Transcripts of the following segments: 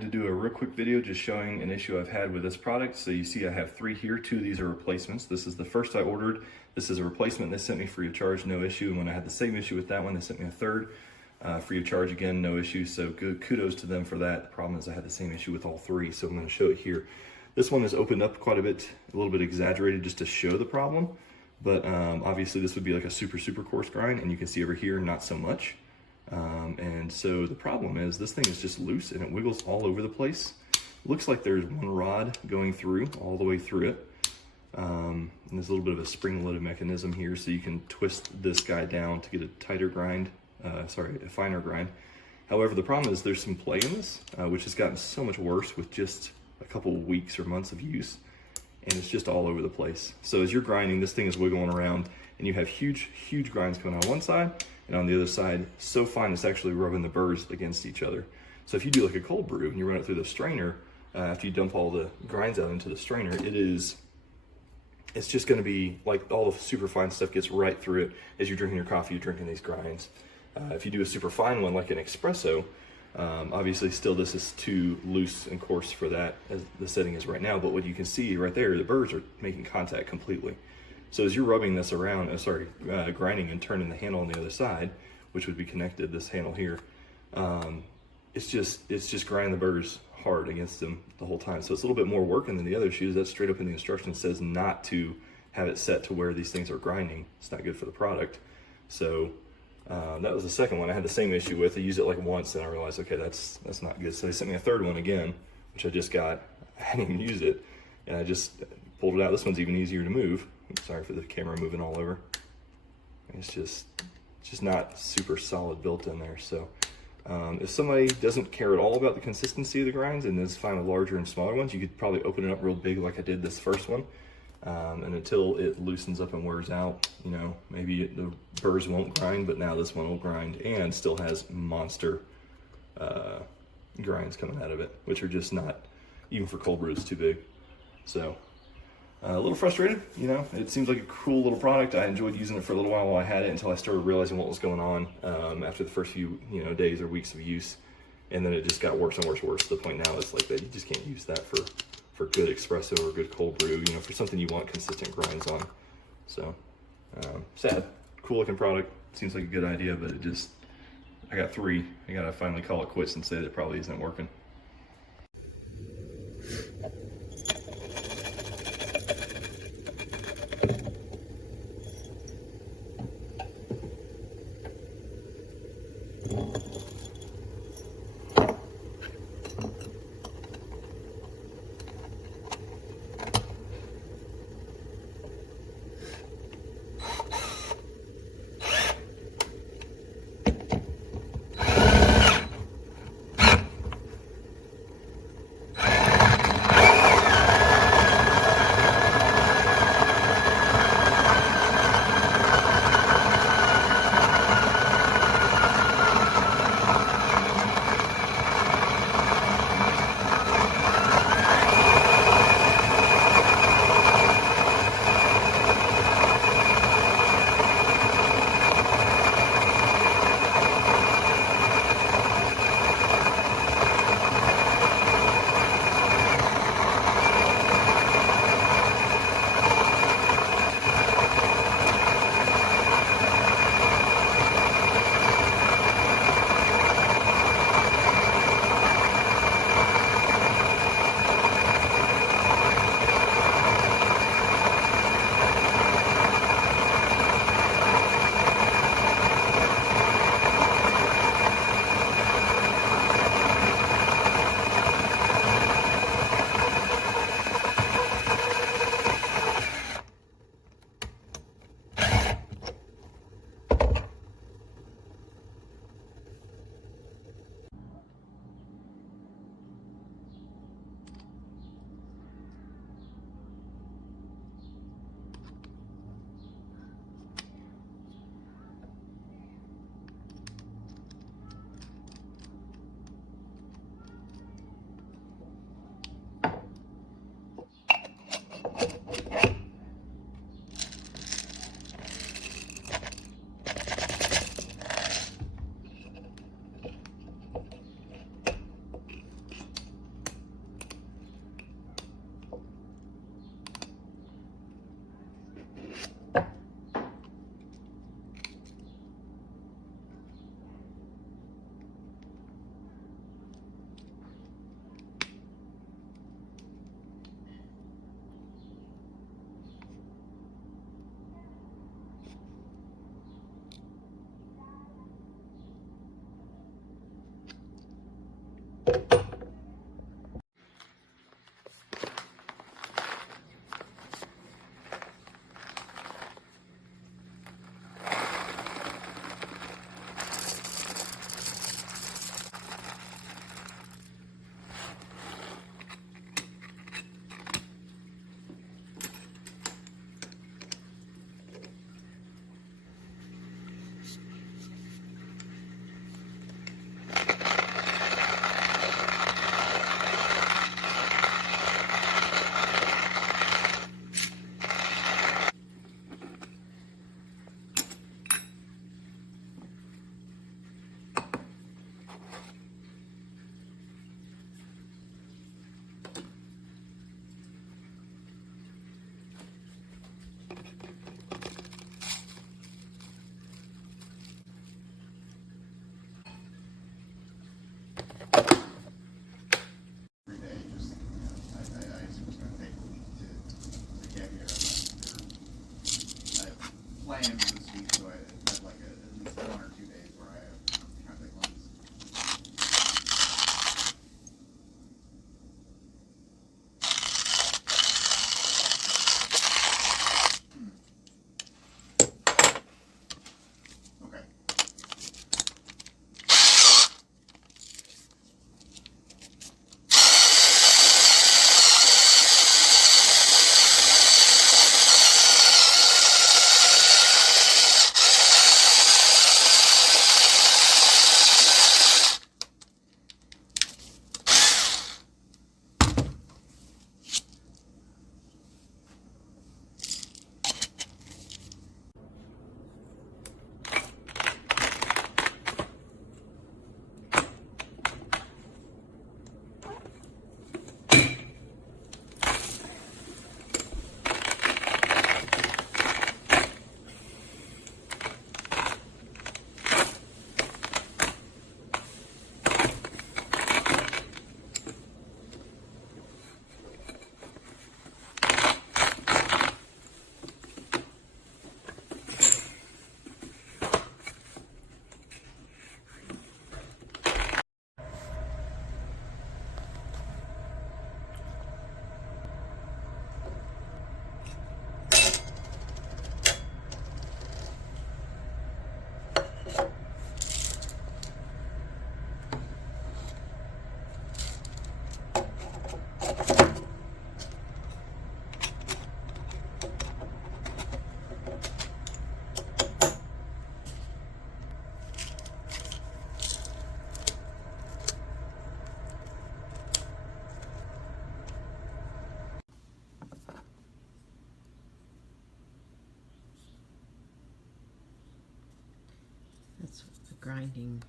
wanted to do a real quick video just showing an issue I've had with this product. So you see I have 3 here, 2 of these are replacements. This is the first I ordered. This is a replacement they sent me free of charge, no issue. And when I had the same issue with that one, they sent me a third free of charge again, no issue. So good, kudos to them for that. The problem is I had the same issue with all 3, so I'm going to show it here. This one is opened up quite a bit, a little bit exaggerated just to show the problem. But obviously this would be like a super coarse grind, and you can see over here, not so much. And so the problem is this thing is just loose and it wiggles all over the place. Looks like there's one rod going through all the way through it. And there's a little bit of a spring-loaded mechanism here, so you can twist this guy down to get a tighter grind, a finer grind. However, the problem is there's some play in this, which has gotten so much worse with just a couple weeks or months of use, and it's just all over the place. So as you're grinding, this thing is wiggling around, and you have huge grinds coming on one side, and on the other side, so fine it's actually rubbing the burrs against each other. So if you do like a cold brew and you run it through the strainer, after you dump all the grinds out into the strainer, it's just gonna be like all the super fine stuff gets right through it. As you're drinking your coffee, you're drinking these grinds. If you do a super fine one like an espresso, obviously still this is too loose and coarse for that as the setting is right now, but what you can see right there, the burrs are making contact completely. So as you're rubbing this around, grinding and turning the handle on the other side, which would be connected, this handle here, it's just grinding the burrs hard against them the whole time. So it's a little bit more working than the other shoes. That's straight up in the instructions, says not to have it set to where these things are grinding. It's not good for the product. So that was the second one I had the same issue with. I used it like once and I realized, okay, that's not good. So they sent me a third one again, which I just got. I hadn't even used it, and I just pulled it out. This one's even easier to move. Sorry for the camera moving all over. It's just not super solid built in there. So if somebody doesn't care at all about the consistency of the grinds and is fine with larger and smaller ones, you could probably open it up real big like I did this first one. And until it loosens up and wears out, you know, maybe the burrs won't grind, but now this one will grind and still has monster grinds coming out of it, which are just not, even for cold brew, it's too big. So a little frustrated, you know. It seems like a cool little product. I enjoyed using it for a little while I had it, until I started realizing what was going on after the first few days or weeks of use, and then it just got worse and worse to the point now it's like that you just can't use that for good espresso or good cold brew, you know, for something you want consistent grinds on. So sad. Cool looking product, seems like a good idea, but I got 3. I gotta finally call it quits and say that it probably isn't working. grinding.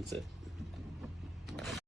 That's it.